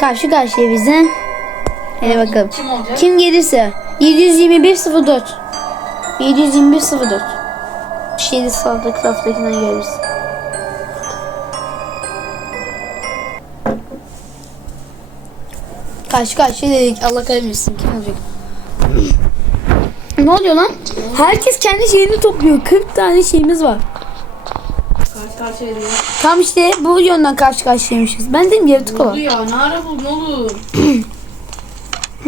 Karşı karşıya bize. Hadi bakalım. Kim olacak? Kim gelirse 721 04. 721 04. Şeyde sağda kraftakinden geliriz. Karşı karşıya dedik. Allah kahretmesin. Kim olacak? ne oluyor lan? Herkes kendi şeyini topluyor. 40 tane şeyimiz var. Diyor. Tam işte bu yönden karşı karşıyaymışız. Ben dedim yaratık Ne oldu olan. ya? Ne ara buldun oğlum?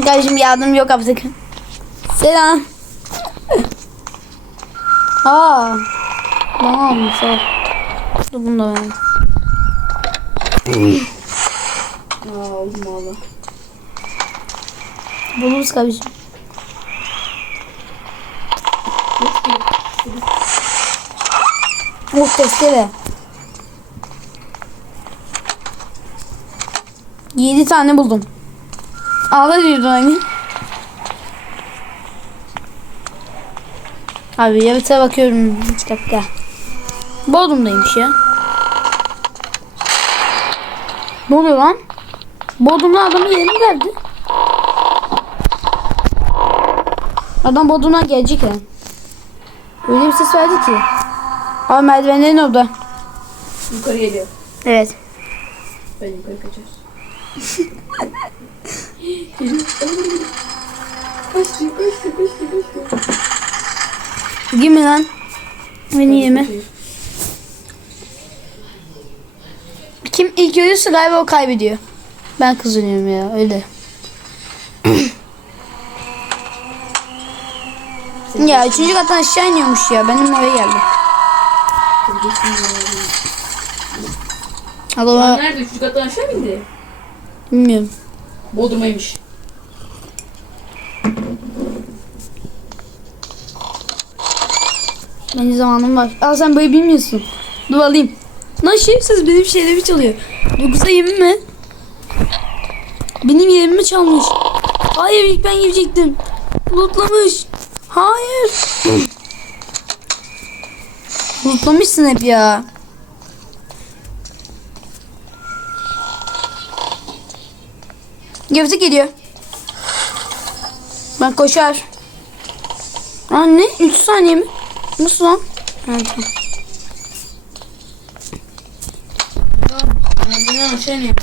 Kardeşim yardım yok artık. Selam. Aa. Bana almışlar. Dur bunu da ben. Aa oğlum valla. Buluruz kardeşim. Oh testere. 7 tane buldum. Ağla diyordun hani. Abi yaratığa bakıyorum. 3 dakika. Bodrum'daymış ya. Ne oluyor lan? Bodrum'da adamın yerini verdi. Adam Bodrum'dan gelecek ya. Öyle bir ses verdi ki. Abi merdivenlerin orada. Yukarı geliyor. Evet. Ben yukarı kaçarız. Kaçtı, kaçtı, kaçtı, kaçtı. Girme lan. Beni yeme. Kim ilk ölürse galiba o kaybediyor. Ben kazanıyorum ya öyle. ya üçüncü kattan aşağı iniyormuş ya. Benim oraya geldi. Allah Nerede? Üçüncü kattan aşağı mı indi? Bilmiyorum. Bodrum'aymış. Benim zamanım var. Aa sen böyle bilmiyorsun. Dur alayım. Lan şerefsiz benim şeylerimi çalıyor. Yoksa yemin mi? Benim yerimi çalmış. Hayır ilk ben girecektim. Lootlamış. Hayır. Lootlamışsın hep ya. Yaratık geliyor. Ben koşar. Anne 3 saniye mi? Nasıl lan? İniyor.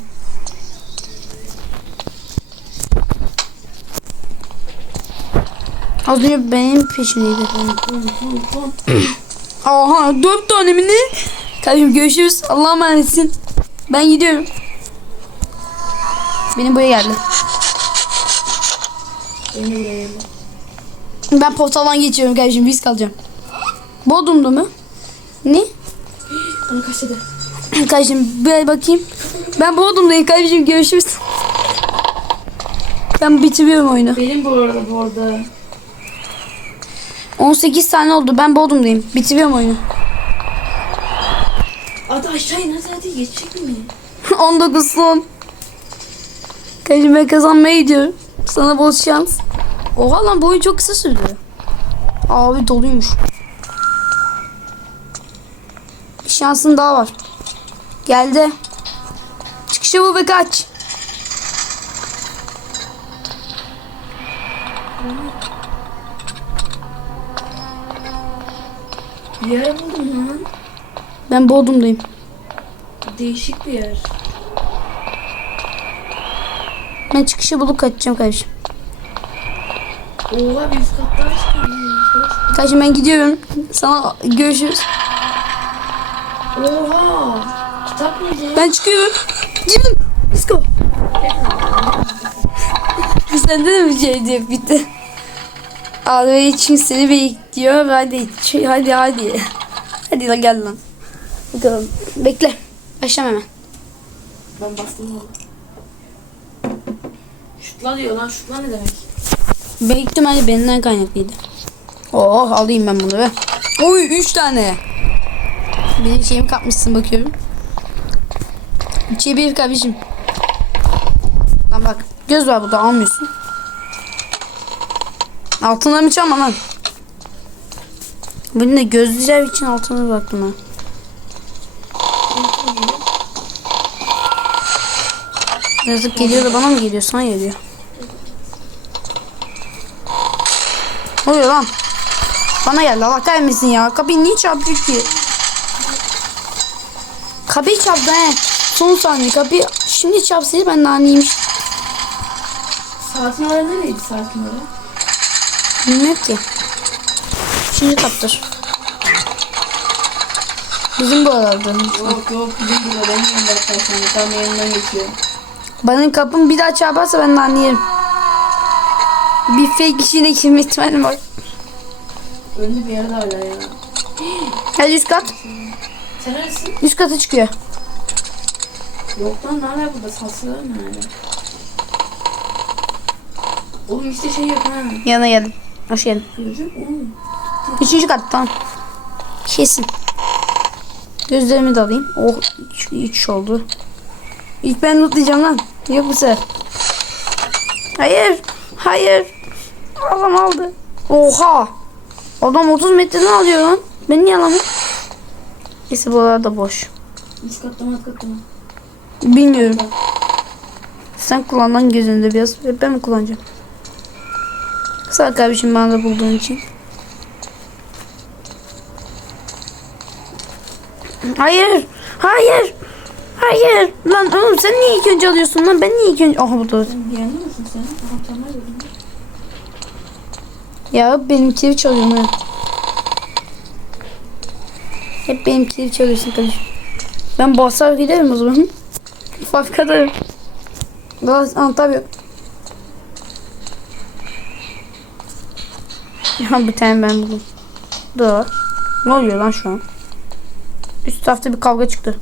Az önce benim peşimdeydi. Aha dört tane mi ne? Tabii görüşürüz. Allah'a emanetsin. Ben gidiyorum. Benim buraya geldi. Ben portaldan geçiyorum kardeşim. Biz kalacağım. Bodrum'da mı? Ne? Bana kaçtı. kardeşim bir bakayım. Ben Bodrum'dayım kardeşim. Görüşürüz. Ben bitiriyorum oyunu. Benim bu arada bu arada. 18 tane oldu. Ben Bodrum'dayım. Bitiriyorum oyunu. Hadi aşağı in hadi hadi geçecek mi? 19 son. Ben kazanmaya gidiyorum. Sana bol şans. Oha lan bu oyun çok kısa sürdü. Abi doluymuş. Bir şansın daha var. Geldi. Çıkışı bu ve kaç. Bir yer buldum lan. Ben Bodrum'dayım. Değişik bir yer. Ben çıkışı bulup kaçacağım kardeşim. Oha bir üst kat daha çıkıyor. Kardeşim ben gidiyorum. Sana görüşürüz. Oha. Kitap mıydı? Ben çıkıyorum. Gidelim. Let's go. Sende de bir şey diyor bitti. Ağlama için seni bekliyor. Hadi hadi hadi. Hadi lan gel lan. Bakalım. Bekle. Başlam hemen. Ben bastım oğlum. Şutla diyor lan şutla ne demek? Büyük ihtimalle benden kaynaklıydı. Oh alayım ben bunu be. Oy 3 tane. Benim şeyimi kapmışsın bakıyorum. İçe bir kardeşim. Lan bak göz var burada almıyorsun. Altına mı çalma lan? Bunu da gözleyeceğim için altına baktım ha. Yazık geliyor da bana mı geliyor? Sana geliyor. Ne oluyor lan? Bana geldi Allah kahretmesin ya. Kapıyı niye çarptı ki? Kapıyı çarptı he. Son saniye kapıyı şimdi çarpsaydı ben naneymiş. Saatin oraya nereydi saatin oraya? Bilmiyorum ki. Şimdi kaptır. Bizim bu aralarda. Yok yok bizim yanımda arkadaşlar. Tam yanından geçiyor. Benim kapım bir daha çarparsa ben naneyim. Bir fake işine girme ihtimalim var. Öldü bir yerde hala ya. Hadi üst kat. Sen neresin? Üst kata çıkıyor. Yok lan ne hala burada sarsılıyor mu hala? Oğlum işte şey yok ha. Yana geldim. Hoş geldin. Gözüm oğlum. Üçüncü kat tamam. Kesin. Gözlerimi de alayım. Oh üç, üç oldu. İlk ben lootlayacağım lan. Bu sefer. Hayır. Hayır. Adam aldı. Oha. Adam 30 metreden alıyor lan. Ben niye alamam? Neyse buralar da boş. Üç katlama alt katlama. Bilmiyorum. Sen kullan lan gözünde biraz. Ben mi kullanacağım? Sağ ol kardeşim bana da bulduğun için. Hayır. Hayır. Hayır. Lan oğlum sen niye ilk önce alıyorsun lan? Ben niye ilk önce... Aha tamam gördüm. Ya benimkileri çalıyorum ha. Hep benimkileri çalıyorsun kardeşim. Ben basar giderim o zaman. Fabrikadayım. Biraz Antalya. Ya bir tane ben buldum. Dur. Ne oluyor lan şu an? Üst tarafta bir kavga çıktı.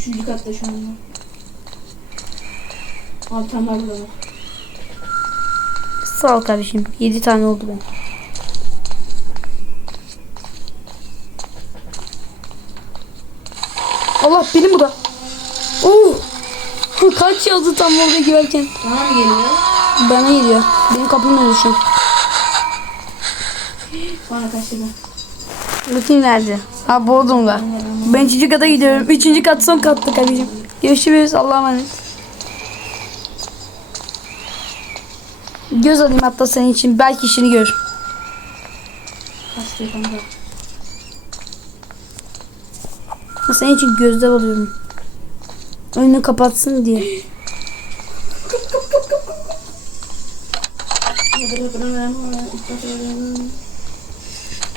Üçüncü katta şu anda. Abi tam var burada var. Sağ ol kardeşim. 7 tane oldu ben. Allah benim bu da. Oh. Kaç yazdı tam orada girerken. Bana mı geliyor? Bana geliyor. Benim kapımın önü şu an. Bana kaçtı. Bakayım nerede? Ha Bodrum'da. Ben üçüncü kata gidiyorum. Üçüncü kat son katta kardeşim. Görüşürüz. Allah'a emanet. Göz alayım hatta senin için. Belki işini gör. Senin için gözler alıyorum. Önünü kapatsın diye.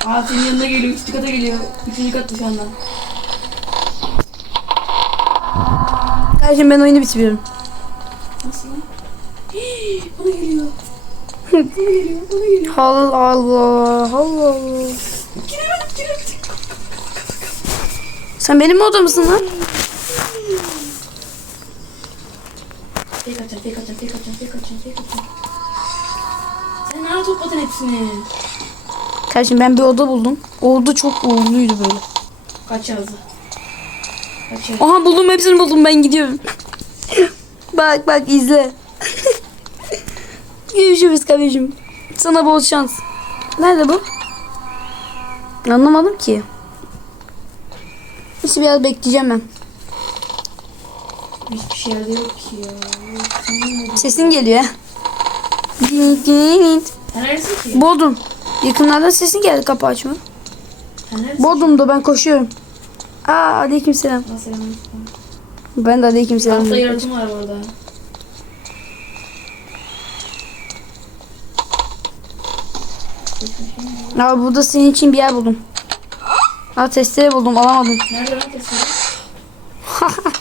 Aa senin yanına geliyor. Üçüncü kata geliyor. Üçüncü katta şu anda. Kardeşim ben oyunu bitiriyorum. Nasıl lan? Bana geliyor. Bana geliyor. Bana geliyor. Allah Allah Allah. Girelim girelim. Sen benim odamısın lan? Tek atacağım, tek atacağım, tek atacağım, tek atacağım, tek atacağım. Sen nerede topladın hepsini? Kardeşim ben bir oda buldum. Oda çok uğurluydu böyle. Kaç yazdı? Kaç yazdı? Aha buldum hepsini buldum ben gidiyorum. bak bak izle. Görüşürüz kardeşim. Sana bol şans. Nerede bu? Anlamadım ki. Neyse biraz bekleyeceğim ben. Hiçbir şey yok ki ya. Mi? Sesin geliyor. neredesin ki? Bodrum. Yakınlardan sesin geldi kapı açma. Bodrum'da ben koşuyorum. Aa aleyküm selam. Ben de aleyküm selam. Altta yaratım var orada. Abi burada senin için bir yer buldum. Aa testere buldum alamadım. Nerede lan testere?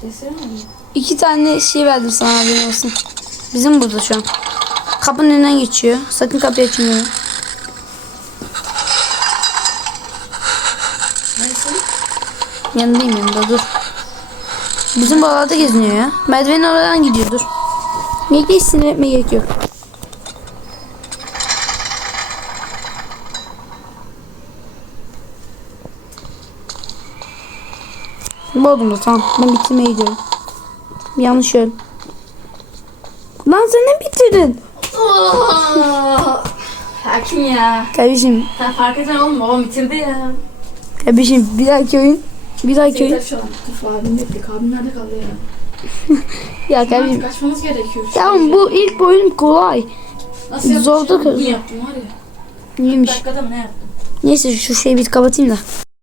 testere mi? İki tane şey verdim sana haberin olsun. Bizim burada şu an. Kapının önünden geçiyor. Sakın kapıyı açmıyor. Neredesin? Yanındayım yanında dur. Bizim buralarda geziniyor ya. Merdivenin oradan gidiyor dur. Bekle hiç sinir etmeye gerek yok. Bodrum'da tamam. Ben bitirmeye gidiyorum. Yanlış yön. Lan sen ne bitirdin? Hakim ya. Kardeşim, Sen fark etme oğlum babam bitirdi ya. kardeşim bir dahaki oyun Bir dahaki oyun. Seyitler şu an. Uf abim nerede kaldı ya? Ya kardeşim. kaçmamız gerekiyor. Tamam bu ilk oyun kolay. Nasıl yaptın? zorda Bugün kız. yaptım var ya. Neymiş? Dakikada mı ne yaptım? Neyse şu şeyi bir kapatayım da.